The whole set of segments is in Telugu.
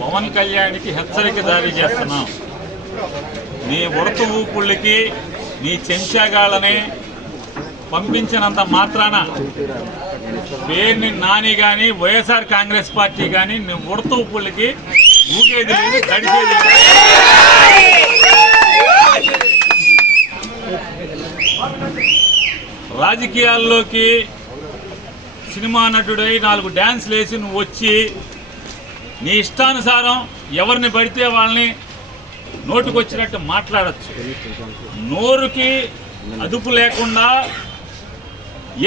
పవన్ కళ్యాణ్కి హెచ్చరిక జారీ చేస్తున్నాం. నీ ఉడత ఊపుళ్ళకి నీ చెంచాగాళ్ళని పంపించినంత మాత్రాన పేరుని నాని కానీ వైఎస్ఆర్ కాంగ్రెస్ పార్టీ కానీ నీ ఉడత ఊపుళ్ళకి ఊగేది లేదు, గడిచేది లేదు. రాజకీయాల్లోకి సినిమా నటుడై 4 డ్యాన్స్లు వేసి నువ్వు వచ్చి నీ ఇష్టానుసారం ఎవరిని పడితే వాళ్ళని నోటుకొచ్చినట్టు మాట్లాడచ్చు. నోరుకి అదుపు లేకుండా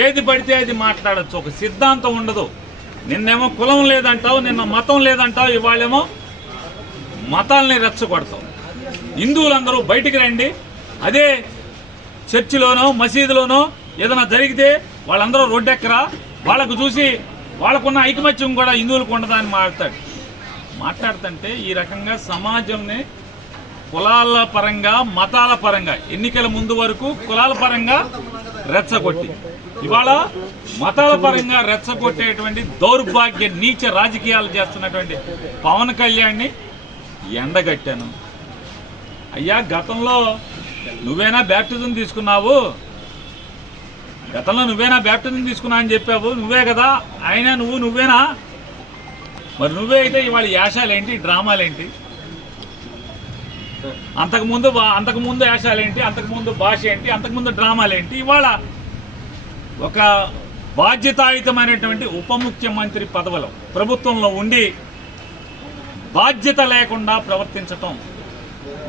ఏది పడితే అది మాట్లాడచ్చు. ఒక సిద్ధాంతం ఉండదు. నిన్నేమో కులం లేదంటావు, నిన్న మతం లేదంటావు, ఇవాళేమో మతాల్ని రెచ్చగొడతావు. హిందువులందరూ బయటికి రండి, అదే చర్చిలోనో మసీదులోనో ఏదైనా జరిగితే వాళ్ళందరూ రోడ్డెక్కరా, వాళ్ళకు చూసి వాళ్ళకున్న ఐకమత్యం కూడా హిందువులకు ఉండదా అని మాట్లాడుతుంటే ఈ రకంగా సమాజంని కులాల పరంగా మతాల పరంగా ఎన్నికల ముందు వరకు కులాల పరంగా రెచ్చగొట్టి ఇవాళ మతాల పరంగా రెచ్చగొట్టేటువంటి దౌర్భాగ్య నీచ రాజకీయాలు చేస్తున్నటువంటి పవన్ కళ్యాణ్ని ఎండగట్టాను. అయ్యా, గతంలో నువ్వేనా బ్యాప్టిజం తీసుకున్నావు, గతంలో నువ్వేనా బ్యాప్టిజం తీసుకున్నా అని చెప్పావు, నువ్వే కదా ఆయన, నువ్వేనా? మరి నువ్వే అయితే ఇవాళ యాషాలేంటి, డ్రామాలేంటి? అంతకుముందు యాషాలేంటి, అంతకుముందు భాష ఏంటి, అంతకుముందు డ్రామాలేంటి? ఇవాళ ఒక బాధ్యతాయుతమైనటువంటి ఉప ముఖ్యమంత్రి పదవిలో ప్రభుత్వంలో ఉండి బాధ్యత లేకుండా ప్రవర్తించటం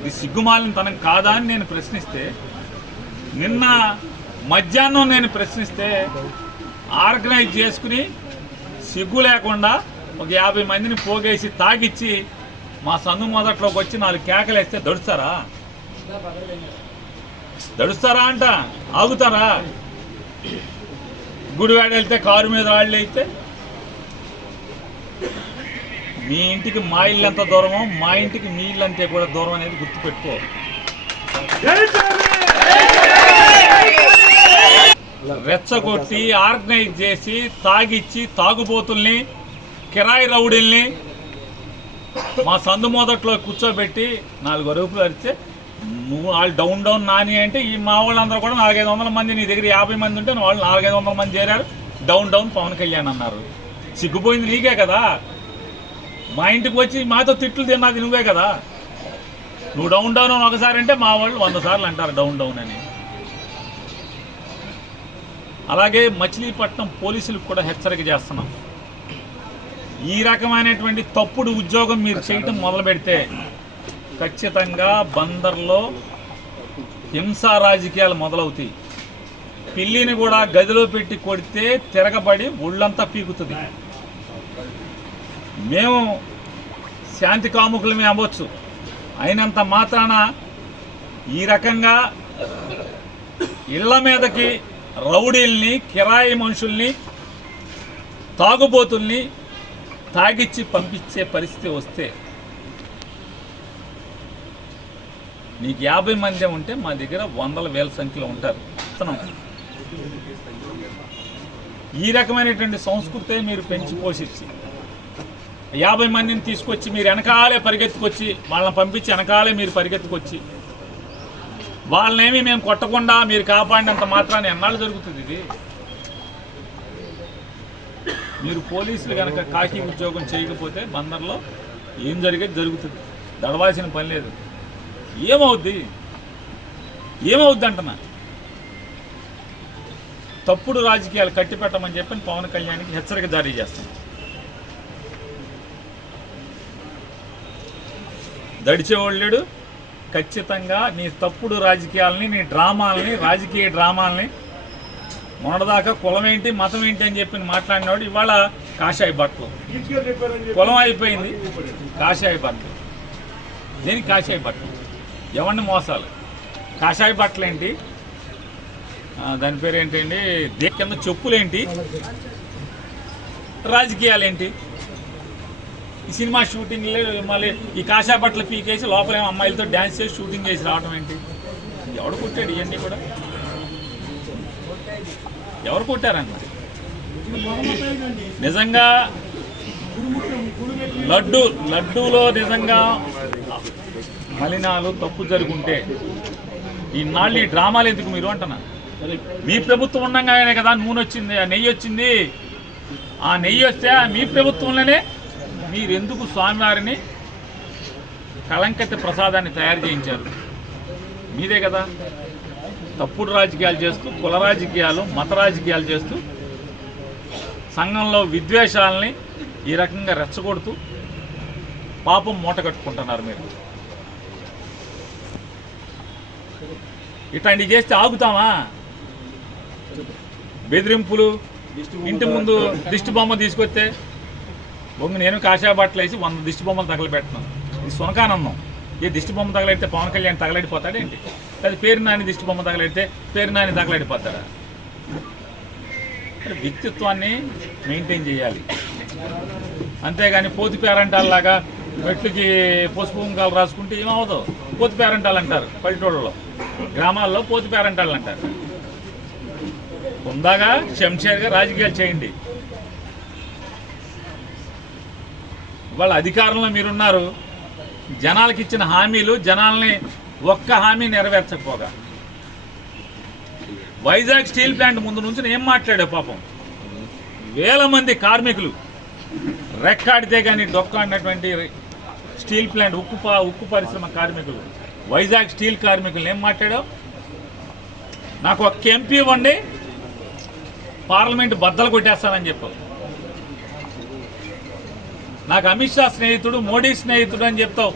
ఇది సిగ్గుమాలిన తనం కాదా అని నేను ప్రశ్నిస్తే, నిన్న మధ్యాహ్నం నేను ప్రశ్నిస్తే ఆర్గనైజ్ చేసుకుని సిగ్గు లేకుండా ఒక 50 మందిని పోగేసి తాగిచ్చి మా సందు మొదట్లోకి వచ్చి 4 కేకలు వేస్తే దడుస్తారా అంట, ఆగుతారా? గుడివాడ వెళ్తే కారు మీద రాళ్ళు అయితే మీ ఇంటికి మా ఇల్లు ఎంత దూరమో మా ఇంటికి మీ ఇల్లు అంతే కూడా దూరం అనేది గుర్తుపెట్టుకో. రెచ్చగొట్టి ఆర్గనైజ్ చేసి తాగిచ్చి తాగుబోతుల్ని కిరాయి రౌడీల్ని మా సందు మొదట్లో కూర్చోబెట్టి 4 అరుపులు అరిస్తే నువ్వు వాళ్ళు డౌన్ నాని అంటే ఈ మా వాళ్ళందరూ కూడా 400-500 మంది, నీ దగ్గర 50 మంది ఉంటే వాళ్ళు 400-500 మంది చేరారు, డౌన్ పవన్ కళ్యాణ్ అన్నారు. సిగ్గుపోయింది నీకే కదా. మా ఇంటికి వచ్చి మాతో తిట్లు తిన్నది నువ్వే కదా. నువ్వు డౌన్ అని ఒకసారి అంటే మా వాళ్ళు 100 సార్లు అంటారు డౌన్ అని. అలాగే మచిలీపట్నం పోలీసులకు కూడా హెచ్చరిక చేస్తున్నాం. ఈ రకమైనటువంటి తప్పుడు ఉద్యోగం మీరు చేయటం మొదలు పెడితే ఖచ్చితంగా బందర్లో హింసా రాజకీయాలు మొదలవుతాయి. పిల్లిని కూడా గదిలో పెట్టి కొడితే తిరగబడి ఒళ్ళంతా పీకుతుంది. మేము శాంతి కాముకులమే అవ్వచ్చు, అయినంత మాత్రాన ఈ రకంగా ఇళ్ల మీదకి రౌడీల్ని, కిరాయి మనుషుల్ని, తాగుబోతుల్ని తాగిచ్చి పంపించే పరిస్థితి వస్తే నీకు 50 మంది ఉంటే మా దగ్గర 100,000 సంఖ్యలో ఉంటారు. ఈ రకమైనటువంటి సంస్కృతే మీరు పెంచి పోషించి 50 మందిని తీసుకొచ్చి మీరు వెనకాలే పరిగెత్తుకొచ్చి వాళ్ళని పంపించి వెనకాలే మీరు పరిగెత్తుకొచ్చి వాళ్ళనేమి మేము కొట్టకుండా మీరు కాపాడినంత మాత్రాన్ని ఎన్నాళ్ళు జరుగుతుంది ఇది? మీరు పోలీసులు కనుక కాకి ఉద్యోగం చేయకపోతే బందర్లో ఏం జరిగేది జరుగుతుంది, దడవాల్సిన పని లేదు. ఏమవుద్ది అంటున్నా. తప్పుడు రాజకీయాలు కట్టిపెట్టమని చెప్పని పవన్ కళ్యాణ్కి హెచ్చరిక జారీ చేస్తాం. దడిచేవాళ్ళేడు ఖచ్చితంగా నీ తప్పుడు రాజకీయాలని, నీ డ్రామాలని, రాజకీయ డ్రామాలని, మొన్నటిదాకా కులం ఏంటి మతం ఏంటి అని చెప్పి మాట్లాడినవాడు ఇవాళ కాషాయ బట్టలు. కులం అయిపోయింది, కాషాయ బట్టలు. దేనికి కాషాయ బట్టలు? ఎవరిని మోసాలు? కాషాయ బట్టలు ఏంటి, దాని పేరు ఏంటండి, దేని కింద చెప్పులేంటి, రాజకీయాలేంటి? ఈ సినిమా షూటింగ్లే మళ్ళీ ఈ కాషాయ బట్టలు పీకేసి లోపలేమో అమ్మాయిలతో డ్యాన్స్ చేసి షూటింగ్ చేసి రావడం ఏంటి? ఎవడు కుట్టాడు ఇవన్నీ కూడా? ఎవరు కొట్టారన్న? నిజంగా లడ్డూలో నిజంగా మలినాలు తప్పు జరుగుంటే ఈనాళ్ళు ఈ డ్రామాలు ఎందుకు మీరు అంటున్నా? మీ ప్రభుత్వం ఉండగానే కదా నూనె వచ్చింది, ఆ నెయ్యి వచ్చింది. ఆ నెయ్యి వస్తే మీ ప్రభుత్వంలోనే మీరు ఎందుకు స్వామివారిని కలంకత ప్రసాదాన్ని తయారు చేయించారు? మీదే కదా. తప్పుడు రాజకీయాలు చేస్తూ, కుల రాజకీయాలు, మత రాజకీయాలు చేస్తూ, సంఘంలో విద్వేషాలని ఈ రకంగా రెచ్చగొడుతూ పాపం మూట కట్టుకుంటున్నారు మీరు. ఇట్లాంటివి చేస్తే ఆగుతామా? బెదిరింపులు, ఇంటి ముందు దిష్టి బొమ్మ తీసుకొస్తే బొమ్మ నేను కాషాయ బట్టలు వేసి 100 దిష్టి బొమ్మలు తగలబెడుతున్నాను. ఇది సునకానందం. ఏ దిష్టి బొమ్మ తగలెడితే పవన్ కళ్యాణ్ తగలడిపోతాడేంటి? అది పేరు నాని దిష్టి బొమ్మ తగలెడితే పేరు నాని తగలడిపోతాడా? వ్యక్తిత్వాన్ని మెయింటైన్ చేయాలి. అంతేగాని పోతి పేరంటాల్లాగా మెట్లకి పసుపు కుంకాలు రాసుకుంటే ఏమవుదో? పోతి పేరంటాలు అంటారు పల్లెటూళ్ళలో, గ్రామాల్లో పోతి పేరంటాలు అంటారు. ఉందాగా శంషేర్గా రాజకీయాలు చేయండి. వాళ్ళ అధికారంలో మీరున్నారు. జనాలకు ఇచ్చిన హామీలు, జనాల్ని ఒక్క హామీ నెరవేర్చకపోగా వైజాగ్ స్టీల్ ప్లాంట్ ముందు నుంచి ఏం మాట్లాడావు? పాపం వేల మంది కార్మికులు రెక్కాడితే కానీ డొక్కాడినటువంటి స్టీల్ ప్లాంట్ ఉక్కు పరిశ్రమ కార్మికులు, వైజాగ్ స్టీల్ కార్మికులు ఏం మాట్లాడావు? నాకు ఒక్క ఎంపీ ఇవ్వండి, పార్లమెంట్ బద్దలు కొట్టేస్తానని చెప్పావు. నాకు అమిత్ షా స్నేహితుడు, మోడీ స్నేహితుడు అని చెప్తావు.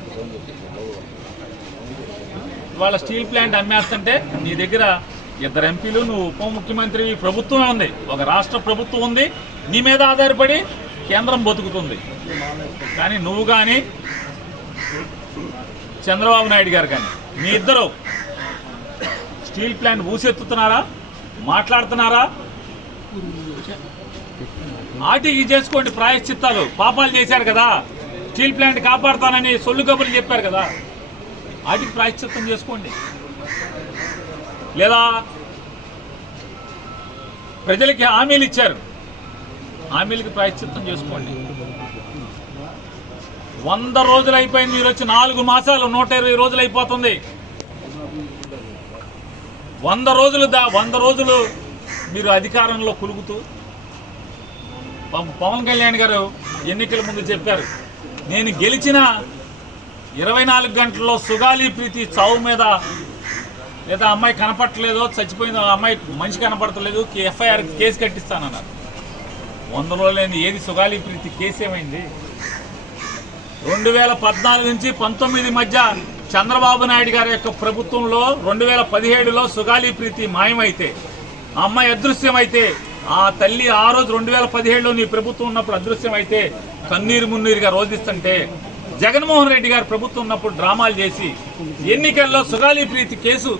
వాళ్ళ స్టీల్ ప్లాంట్ అమ్మేస్తుంటే నీ దగ్గర 2 ఎంపీలు, నువ్వు ఉప ముఖ్యమంత్రి, ప్రభుత్వం ఉంది, ఒక రాష్ట్ర ప్రభుత్వం ఉంది, నీ మీద ఆధారపడి కేంద్రం బతుకుతుంది. కానీ నువ్వు కానీ చంద్రబాబు నాయుడు గారు కానీ మీ ఇద్దరు స్టీల్ ప్లాంట్ ఊసెత్తుతున్నారా? మాట్లాడుతున్నారా? ఆటికి చేసుకోండి ప్రాయశ్చిత్తాలు. పాపాలు చేశారు కదా, స్టీల్ ప్లాంట్ కాపాడుతానని సొల్లు కబుర్లు చెప్పారు కదా, వాటికి ప్రాయశ్చిత్తం చేసుకోండి. లేదా ప్రజలకి హామీలు ఇచ్చారు, హామీలకి ప్రాయశ్చిత్తం చేసుకోండి. 100 రోజులు అయిపోయింది, మీరు వచ్చి 4 మాసాలు, 120 రోజులు అయిపోతుంది. 100 రోజులు మీరు అధికారంలో కులుగుతూ, పవన్ కళ్యాణ్ గారు ఎన్నికల ముందు చెప్పారు, నేను గెలిచిన 24 గంటల్లో సుగాలి ప్రీతి చావు మీద, లేదా అమ్మాయి కనపడలేదో, చచ్చిపోయిందో, అమ్మాయి మనిషి కనపడతలేదు, ఎఫ్ఐఆర్ కేసు కట్టిస్తానన్నారు. 100 రోజులైంది, ఏది సుగాలి ప్రీతి కేసు ఏమైంది? 2014 నుంచి 19 మధ్య చంద్రబాబు నాయుడు గారి యొక్క ప్రభుత్వంలో 2017లో సుగాలి ప్రీతి మాయమైతే, ఆ అమ్మాయి అదృశ్యమైతే, ఆ తల్లి ఆ రోజు 2017లో నీ ప్రభుత్వం ఉన్నప్పుడు అదృశ్యమైతే కన్నీరు మున్నీరుగా రోధిస్తుంటే, జగన్మోహన్ రెడ్డి గారు ప్రభుత్వం ఉన్నప్పుడు డ్రామాలు చేసి ఎన్నికల్లో సుగాలి ప్రీతి కేసు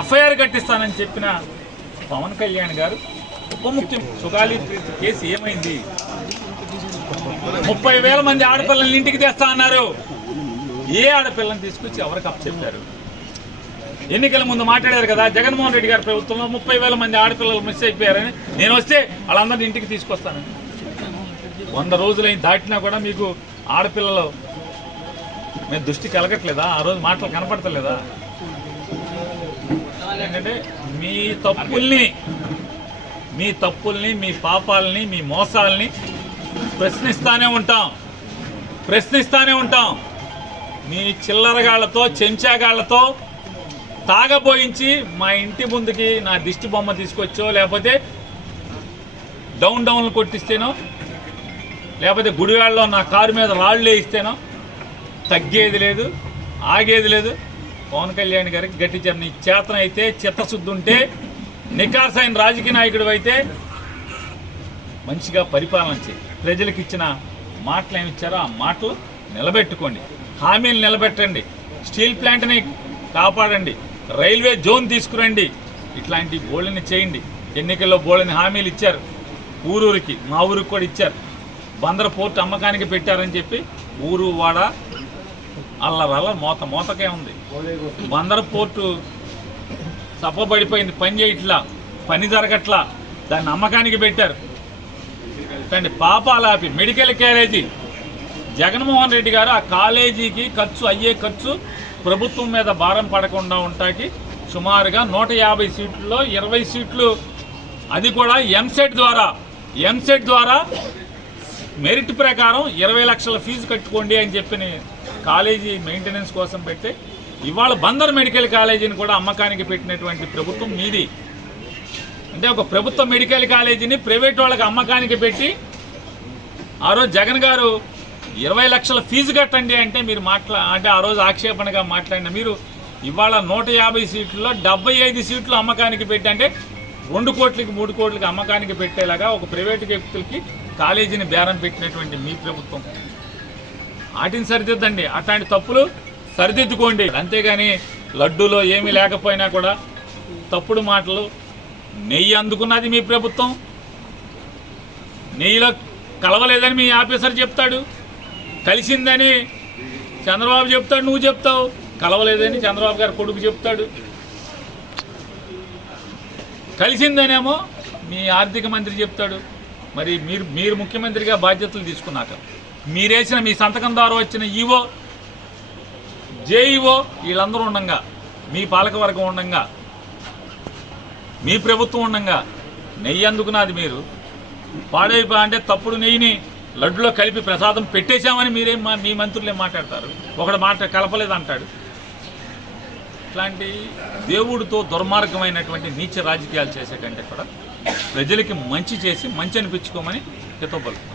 ఎఫ్ఐఆర్ కట్టిస్తానని చెప్పిన పవన్ కళ్యాణ్ గారు ఉప ముఖ్యమంత్రి, సుగాలి ప్రీతి కేసు ఏమైంది? 30,000 మంది ఆడపిల్లల్ని ఇంటికి తెస్తా అన్నారు. ఏ ఆడపిల్లని తీసుకొచ్చి ఎవరికి అప్పచెప్పారు? ఎన్నికల ముందు మాట్లాడారు కదా, జగన్మోహన్ రెడ్డి గారి ప్రభుత్వంలో 30,000 మంది ఆడపిల్లలు మిస్ అయిపోయారని, నేను వస్తే వాళ్ళందరినీ ఇంటికి తీసుకొస్తానని. 100 రోజులైన దాటినా కూడా మీకు ఆడపిల్లలు మేము దృష్టి కలగట్లేదా? ఆ రోజు మాటలు కనపడతలేదా? ఏంటంటే మీ తప్పుల్ని, మీ పాపాలని, మీ మోసాలని ప్రశ్నిస్తానే ఉంటాం. మీ చిల్లరగాళ్లతో, చెంచాగాళ్లతో తాగబోయించి మా ఇంటి ముందుకి నా దిష్టి బొమ్మ తీసుకొచ్చో, లేకపోతే డౌన్లు కొట్టిస్తేనో, లేకపోతే గుడివాడలో నా కారు మీద రాళ్ళు వేయిస్తేనో తగ్గేది లేదు, ఆగేది లేదు. పవన్ కళ్యాణ్ గారికి గట్టి నీ చేతన అయితే, చిత్తశుద్ధి ఉంటే, నికార్సైన రాజకీయ నాయకుడు అయితే మంచిగా పరిపాలన చేయి. ప్రజలకు ఇచ్చిన మాటలు ఏమిచ్చారో ఆ మాటలు నిలబెట్టుకోండి, హామీలు నిలబెట్టండి, స్టీల్ ప్లాంట్ని కాపాడండి, రైల్వే జోన్ తీసుకురండి, ఇట్లాంటి బోళ్ళని చేయండి. ఎన్నికల్లో బోళ్ళని హామీలు ఇచ్చారు, ఊరూరికి, మా ఊరికి కూడా ఇచ్చారు. బందర పోర్టు అమ్మకానికి పెట్టారని చెప్పి ఊరు వాడ అల్లరల్ల మోతకే ఉంది. బందర పోర్టు సప్పబడిపోయింది, పని చేయట్లా. పని జరగట్లా, దాన్ని అమ్మకానికి పెట్టారు. కానీ పాపాలాపి మెడికల్ కాలేజీ జగన్మోహన్ రెడ్డి గారు ఆ కాలేజీకి అయ్యే ఖర్చు ప్రభుత్వం మీద భారం పడకుండా ఉంటాకి సుమారుగా 150 సీట్లలో 20 సీట్లు, అది కూడా ఎంసెట్ ద్వారా మెరిట్ ప్రకారం 20 లక్షల ఫీజు కట్టుకోండి అని చెప్పి కాలేజీ మెయింటెనెన్స్ కోసం పెడితే ఇవాళ బందర్ మెడికల్ కాలేజీని కూడా అమ్మకానికి పెట్టినటువంటి ప్రభుత్వం మీది. అంటే ఒక ప్రభుత్వ మెడికల్ కాలేజీని ప్రైవేట్ వాళ్ళకి అమ్మకానికి పెట్టి ఆ రోజు జగన్ గారు 20 లక్షల ఫీజు కట్టండి అంటే మీరు అంటే ఆ రోజు ఆక్షేపణగా మాట్లాడిన మీరు ఇవాళ 150 సీట్లలో 75 సీట్లు అమ్మకానికి పెట్టి, అంటే 2 కోట్లకి 3 కోట్లకి అమ్మకానికి పెట్టేలాగా ఒక ప్రైవేటు వ్యక్తులకి కాలేజీని బేరం పెట్టినటువంటి మీ ప్రభుత్వం. వాటిని సరిదిద్దండి, అట్లాంటి తప్పులు సరిదిద్దుకోండి. అంతేగాని లడ్డూలో ఏమీ లేకపోయినా కూడా తప్పుడు మాటలు. నెయ్యి అందుకున్నది మీ ప్రభుత్వం, నెయ్యిలో కలవలేదని మీ ఆఫీసర్ చెప్తాడు, కలిసిందని చంద్రబాబు చెప్తాడు, నువ్వు చెప్తావు, కలవలేదని చంద్రబాబు గారు కొడుకు చెప్తాడు, కలిసిందనేమో మీ ఆర్థిక మంత్రి చెప్తాడు. మరి మీరు ముఖ్యమంత్రిగా బాధ్యతలు తీసుకున్నాక మీరేసిన మీ సంతకం ద్వారా వచ్చిన ఈవో, జేఈఓ వీళ్ళందరూ ఉండంగా, మీ పాలకవర్గం ఉండంగా, మీ ప్రభుత్వం ఉండంగా నెయ్యి అందుకున్నది మీరు అంటే తప్పుడు నెయ్యిని లడ్డులో కలిపి ప్రసాదం పెట్టేశామని మీ మంత్రులు మాట్లాడతారు. ఒకడు కలపలేదు అంటాడు. ఇట్లాంటి దేవుడితో దుర్మార్గమైనటువంటి నీచ రాజకీయాలు చేసే కంటే కూడా ప్రజలకి మంచి చేసి మంచి అనిపించుకోమని హితవు పలుకుతాం.